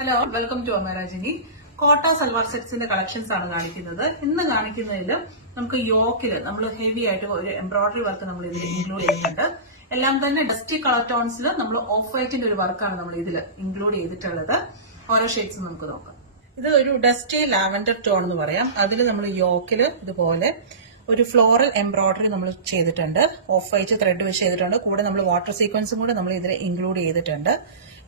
Hello, welcome to അമേരാജിനി. കോട്ട salwar സെറ്റ്സിന്റെ collections ആണ് കാണിക്കുന്നത്. ഇന്ന് കാണിക്കുന്നതിൽ നമുക്ക് യോക്കില് നമ്മൾ ഹെവി ആയിട്ട് ഒരു എംബ്രോയിഡറി വർക്ക് നമ്മൾ ഇതിൽ ഇൻക്ലൂഡ് ചെയ്യുന്നുണ്ട്. എല്ലാം തന്നെ ഡസ്റ്റി കളർ ടോൺസിൽ നമ്മൾ ഓഫ് വൈറ്റിന്റെ ഒരു വർക്കാണ് നമ്മൾ ഇതിൽ ഇൻക്ലൂഡ് ചെയ്തിട്ടുള്ളത്. ഓരോ ഷെയ്ഡ്സും നമുക്ക് നോക്കാം. ഇത് ഒരു ഡസ്റ്റി ലാവൻഡർ ടോൺ എന്ന് പറയാം. അതിൽ നമ്മൾ യോക്കില് ഇതുപോലെ ഒരു ഫ്ലോറൽ എംബ്രോയിഡറി നമ്മൾ ചെയ്തിട്ടുണ്ട്. ഓഫ് വൈറ്റ് ത്രെഡ് വെച്ച് ചെയ്തിട്ടുണ്ട്. കൂടെ നമ്മൾ വാട്ടർ സീക്വൻസും കൂടെ നമ്മൾ ഇതിൽ ഇൻക്ലൂഡ് ചെയ്തിട്ടുണ്ട്.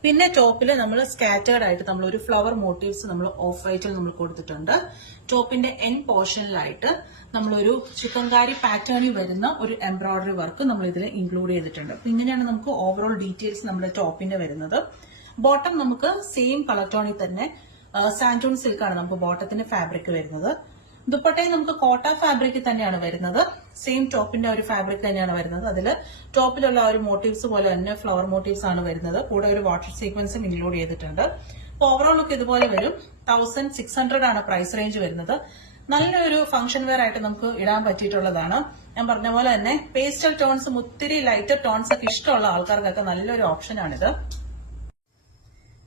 പിന്നെ ടോപ്പിൽ നമ്മൾ സ്കാറ്റേർഡ് ആയിട്ട് നമ്മൾ ഒരു ഫ്ലവർ മോട്ടീവ്സ് നമ്മൾ ഓഫ് വൈറ്റിൽ നമ്മൾ കൊടുത്തിട്ടുണ്ട്. ടോപ്പിന്റെ എൻ പോർഷനിലായിട്ട് നമ്മളൊരു ചിക്കൻകാരി പാറ്റേണിൽ വരുന്ന ഒരു എംബ്രോയിഡറി വർക്ക് നമ്മൾ ഇതിൽ ഇൻക്ലൂഡ് ചെയ്തിട്ടുണ്ട്. ഇങ്ങനെയാണ് നമുക്ക് ഓവറോൾ ഡീറ്റെയിൽസ് നമ്മുടെ ടോപ്പിന്റെ വരുന്നത്. ബോട്ടം നമുക്ക് സെയിം കളർ ടോണിൽ തന്നെ സാൻറ്റൂൺ സിൽക്കാണ് നമുക്ക് ബോട്ടത്തിന്റെ ഫാബ്രിക് വരുന്നത്. ദുപ്പട്ടയും നമുക്ക് കോട്ട ഫാബ്രിക് തന്നെയാണ് വരുന്നത്. സെയിം ടോപ്പിന്റെ ഒരു ഫാബ്രിക് തന്നെയാണ് വരുന്നത്. അതിൽ ടോപ്പിലുള്ള ഒരു മോട്ടീവ്സ് പോലെ തന്നെ ഫ്ലവർ മോട്ടീവ്സ് ആണ് വരുന്നത്. കൂടെ ഒരു വാട്ടർ സീക്വൻസും ഇൻക്ലൂഡ് ചെയ്തിട്ടുണ്ട്. ഓവറോൾ ലുക്ക് ഇതുപോലെ വരും. 1600 ആണ് പ്രൈസ് റേഞ്ച് വരുന്നത്. നല്ലൊരു ഫംഗ്ഷൻ വെയർ ആയിട്ട് നമുക്ക് ഇടാൻ പറ്റിയിട്ടുള്ളതാണ്. ഞാൻ പറഞ്ഞ പോലെ തന്നെ പേസ്റ്റൽ ടോൺസും ഒത്തിരി ലൈറ്റർ ടോൺസ് ഒക്കെ ഇഷ്ടമുള്ള ആൾക്കാർക്കൊക്കെ നല്ലൊരു ഓപ്ഷനാണിത്.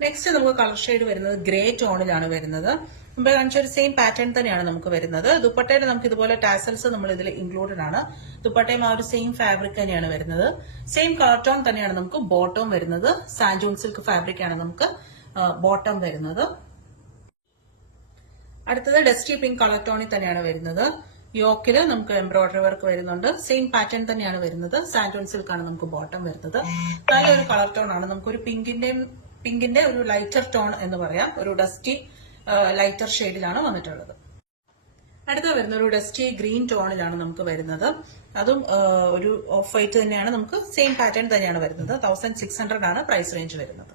നെക്സ്റ്റ് നമുക്ക് കളർ ഷെയ്ഡ് വരുന്നത് ഗ്രേ ടോണിലാണ് വരുന്നത്. മുമ്പേ കാണിച്ച ഒരു സെയിം പാറ്റേൺ തന്നെയാണ് നമുക്ക് വരുന്നത്. ദുപ്പട്ടയിൽ നമുക്ക് ഇതുപോലെ ടാസൽസ് നമ്മൾ ഇതിൽ ഇൻക്ലൂഡഡ് ആണ്. ദുപ്പട്ടയും ആ ഒരു സെയിം ഫാബ്രിക് തന്നെയാണ് വരുന്നത്. സെയിം കളർ ടോൺ തന്നെയാണ് നമുക്ക് ബോട്ടം വരുന്നത്. സാൻജൂൺ സിൽക്ക് ഫാബ്രിക് ആണ് നമുക്ക് ബോട്ടം വരുന്നത്. അടുത്തത് ഡസ്റ്റി പിങ്ക് കളർ ടോണിൽ തന്നെയാണ് വരുന്നത്. യോക്കില് നമുക്ക് എംബ്രോയിഡറി വർക്ക് വരുന്നുണ്ട്. സെയിം പാറ്റേൺ തന്നെയാണ് വരുന്നത്. സാൻജൂൺ സിൽക്ക് ആണ് നമുക്ക് ബോട്ടം വരുന്നത്. നല്ലൊരു കളർ ടോൺ ആണ്. നമുക്കൊരു പിങ്കിന്റെ ഒരു ലൈറ്റർ ടോൺ എന്ന് പറയാം. ഒരു ഡസ്റ്റി ലൈറ്റർ ഷെയ്ഡിലാണ് വന്നിട്ടുള്ളത്. അടുത്ത വരുന്ന ഒരു ഡസ്റ്റി ഗ്രീൻ ടോണിലാണ് നമുക്ക് വരുന്നത്. അതും ഒരു ഓഫ് വൈറ്റ് തന്നെയാണ്. നമുക്ക് സെയിം പാറ്റേൺ തന്നെയാണ് വരുന്നത്. 1600 ആണ് പ്രൈസ് റേഞ്ച് വരുന്നത്.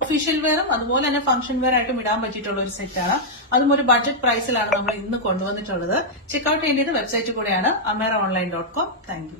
ഒഫീഷ്യൽ വെയറും അതുപോലെ തന്നെ ഫംഗ്ഷൻ വെയർ ആയിട്ടും ഇടാൻ പറ്റിയിട്ടുള്ള ഒരു സെറ്റാണ്. അതും ഒരു ബഡ്ജറ്റ് പ്രൈസിലാണ് നമ്മൾ ഇന്ന് കൊണ്ടുവന്നിട്ടുള്ളത്. ചെക്ക്ഔട്ട് ചെയ്യേണ്ടത് വെബ്സൈറ്റ് കൂടെയാണ്, ameraonline.com. Thank you.